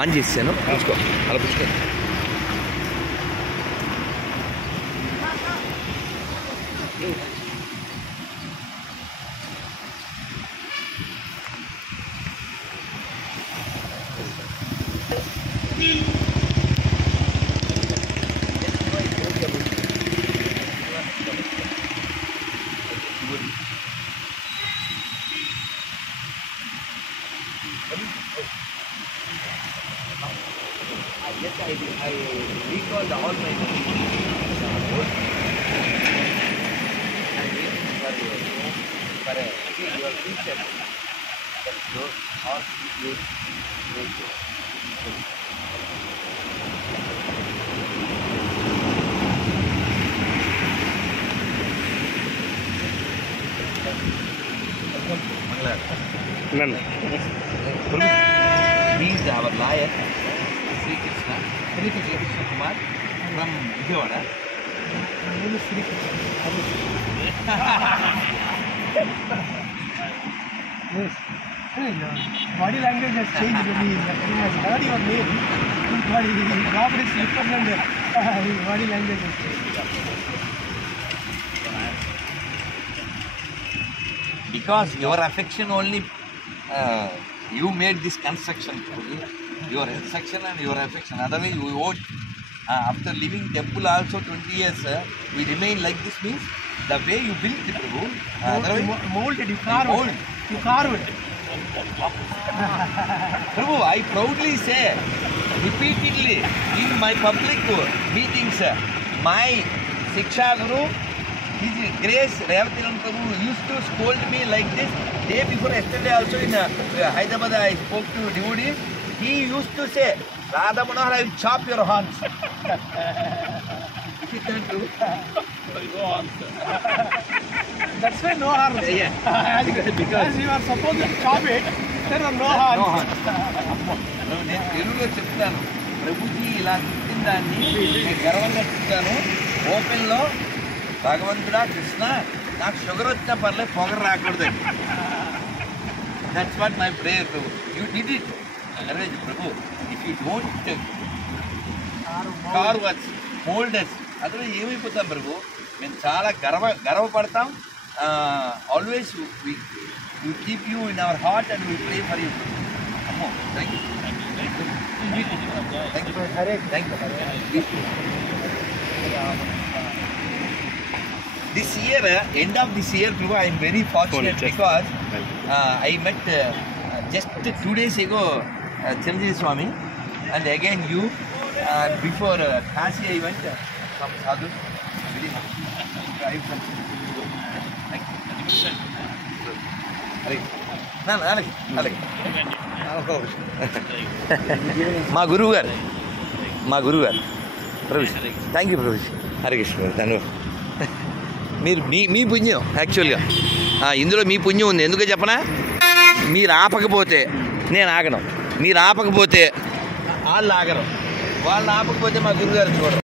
ఆన్ చేసాను. పుచ్చుకో, అలా పుచ్చుకో. Yes, I recalled all my work. I'm waiting for your future. But those all good. He is our lawyer, Sri Krishna Kumar from Vijayawada. Yes. Body language has changed when he has heard your name. His dropped his slippers and his body language has changed. Because your affection only, you made this construction. Your affection and your affection. Otherwise, we would, after leaving temple also 20 years, we remain like this means the way you built the Prabhu. Molded, you carved it. You carved it. Prabhu, I proudly say repeatedly in my public meetings, my Siksha Guru, His Grace Revatiram Prabhu used to scold me like this. Day before yesterday also in Hyderabad I spoke to devotees. He used to say, Radha Manohar, I will chop your horns. Is it not true? That's why no harm. Yeah. Because you are supposed to chop it, there are no harm. No harm. నేను తెలుగులో చెప్తాను, ప్రభుజీ ఇలా చెప్పిన దాన్ని నేను గర్వంగా చెప్తాను. ఓపెన్లో భగవంతుడా కృష్ణ నాకు షుగర్ వచ్చినా పర్లేదు, పొగరు రాకూడదండి. That's what my prayer Prabhu. You did it. Otherwise Prabhu, if you don't carve us, mould us, otherwise ఏమైపోతాం ప్రభు? మేము చాలా గర్వపడతాం. Always we keep you in our heart and we pray for you. అమ్మో, thank you. Thank you. Thank you. This year, end of this year, Prabhu, I am very fortunate because I met just 2 days ago Chiranjeevi Swami, and again you, and before Kashi I went some sadhu. Very nice. Thank you. Alek. మా గురువు గారు Pravesh. Thank you Pravesh. Hare Krishna garu, ధన్యవాదాలు. మీరు మీ పుణ్యం యాక్చువల్గా ఇందులో మీ పుణ్యం ఉంది. ఎందుకో చెప్పనా? మీరు ఆపకపోతే నేను ఆగను, మీరు ఆపకపోతే వాళ్ళు ఆగరు, వాళ్ళు ఆపకపోతే మా గురువుగారు చూడరు.